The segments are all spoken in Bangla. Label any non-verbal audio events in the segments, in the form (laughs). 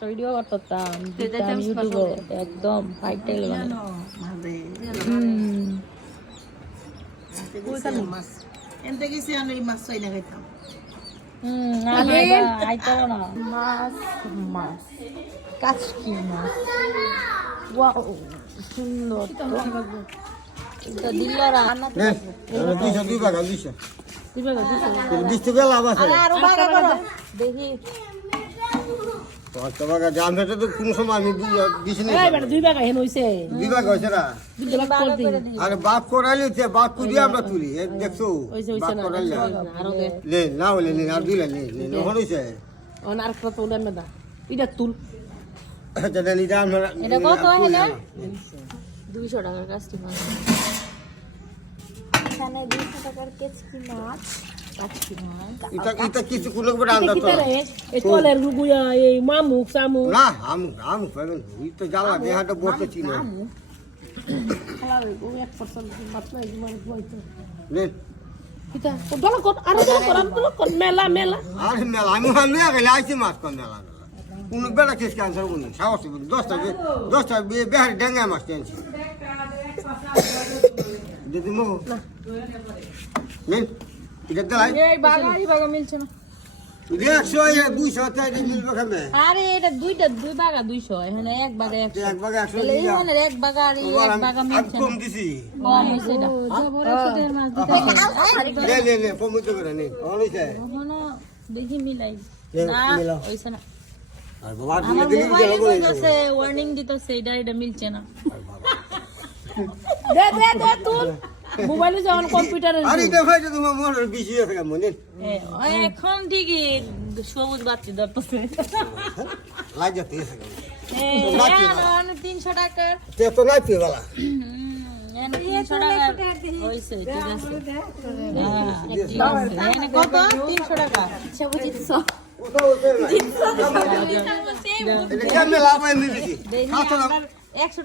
ভিডিও করতাম দিতাম দেখতাম ইউটিউবে একদম ফাইটাইল মানে। হুম। মাছ। এনতে গেছি আমি মাছ চাই না খাইতাম। হুম না আইতাম না। মাছ মাছ। কাচকি মাছ। ওয়াও সুন্দর তো। দিল রান্না দুই বাগা দেখি। পাঁচটা বাগা জাম ভেটে তো কোনো সময় আমি দিছি না দুই বাগা হেন হইছে। দুই বাগা হয়েছে না? দুই বাগা করে দিই আরে বাপ করাইলে সে বাপ কুদি আমরা তুলি। এ দেখছ? বাপ করাইলে। আরও দে। লে না হলে নে আর দুইলা নে নে নহন হইছে? অন আর কত উড়ে মেদা এটা তুল। এটা নিতে আমরা এটা কত হেনা 200 টাকার কাস্টমার এখানে 200 টাকার কেচকি মাছ। এটা এটা কিছু কোনো করে আনতা তো এই কলের রুগুয়া এই মামুক সামু না আম আম পাবেন ওই তো জ্বালা দেহাটা বসে ছিল। খালার ও 1% মাত্র এই মানে বইতো নে কিতা ও দলা কর আরও দলা কর আরও দলা কর মেলা মেলা। আরে মেলা আমি হান গেলে আইছি মাছ কম মেলা কোন বেলা কেস ক্যান্সার কোন সাহস দশটা দশটা বেহারি ডেঙ্গা মাছ টেনছি দিদি মো এই বাগা মিলছে না। একশো দুইশো তাই মিলবে খাবে আরে এটা দুইটা দুই বাগা 200 এখানে এক বাগা 100 এক বাগে একশো মানে এক বাগা আর এক বাগা মিলছে না। কম দিছি। কম হইছে এটা মাছ দিতে নে নে নে কম হইতে করে নে অনেকে কখনো দেখি মিলাই। না মিলাও। হইছে না। আর বাবা দিলে দিলে মোবাইলে বলে ওয়ার্নিং দিতেছে এটা এটা মিলছে না। দে দে দে তুল। মোবাইলে যখন কম্পিউটারে আরে এটা ভাই তোমার মনে বেশি আছে কেমন মনে এখন ঠিকই সবুজ বাতি ধরতেছে। তিনশো টাকার। তো নাই বলা আছে। হ্যাঁ, কত তিনশো টাকা। একশো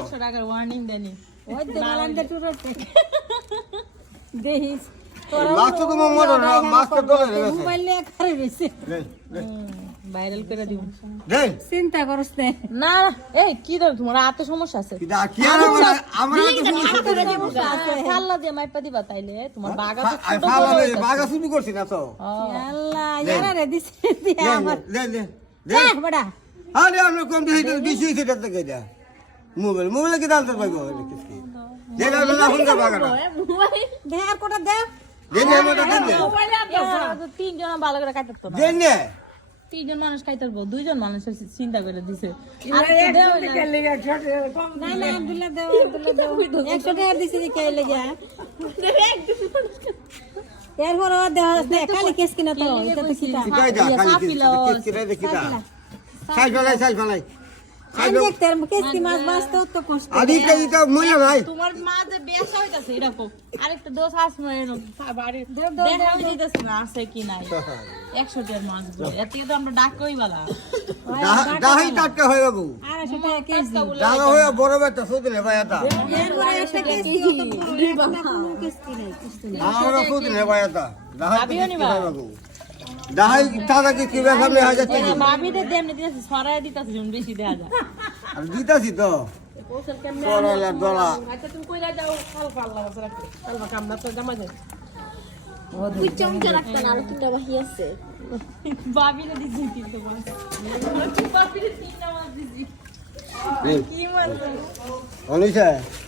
একশো টাকার ওয়ার্নিং দেনি। (laughs) নে ভাইরাল করে দিব। চিন্তা করস নে। না এই কি ধর তোমার হাতে সমস্যা আছে? ফাল্লা দিয়ে মাইপা দিবা তাইলে। তোমার বাগা হইতাছে। বাগা শুরু করছি না তো। আল্লাহ ইয়ারা রে দিছে দিয়া আমার। দেন দেন যা বড়া আরে আমরা কম দিই তো থেকে যা। মোবাইল মোবাইল কি দাম তো পাইবো না না ফোন বাগাটা দে আর কোটা দে? দেন না মত দেন না তো তিনজন ভালো করে কাটাতো না। দেন না তিনজন মানুষ খাইতে পারব দুইজন মানুষ চিন্তা করে দিছে। আর তো দেওয়া না। না না আব্দুল্লাহ দে আব্দুল্লাহ দে 100 টাকা দিছে যে কে লাগা এরপর দে না খালি কেস কিনা তো এটা তো তোমার মা যে বেসা হইতাছে এরকম আরেকটা দোষ আছে না এরকম বাড়ি দেখা দিতেছে না আছে কি নাই। (laughs) একশো টাকার মাছগুলো তো আমরা বালা? টাটকা হয়ে দাদা হয়ে বড় বেটা সুদিলে ভাই এটা আমরা সুদিলে ভাই। বাবু দাহি টাকা কি কি সামনে হাজার টাকা? ভাবিতে দেমনি দিতেছে সরাই দিতেছে যেমন বেশি দেওয়া যায়। আর দিতাছি তো। সরালা দলা। আচ্ছা তুমি কইরা যাও কাল কাল লাগছে রাখতে কাল কাম না তো জামা যায় দিছি কিন্তু মাছ ভাবিলে তিনটা কি কেন এটা এটা হচ্ছে আমার দিলে বেশি দিছো। তুই দিছি যে একটা ব্যাগ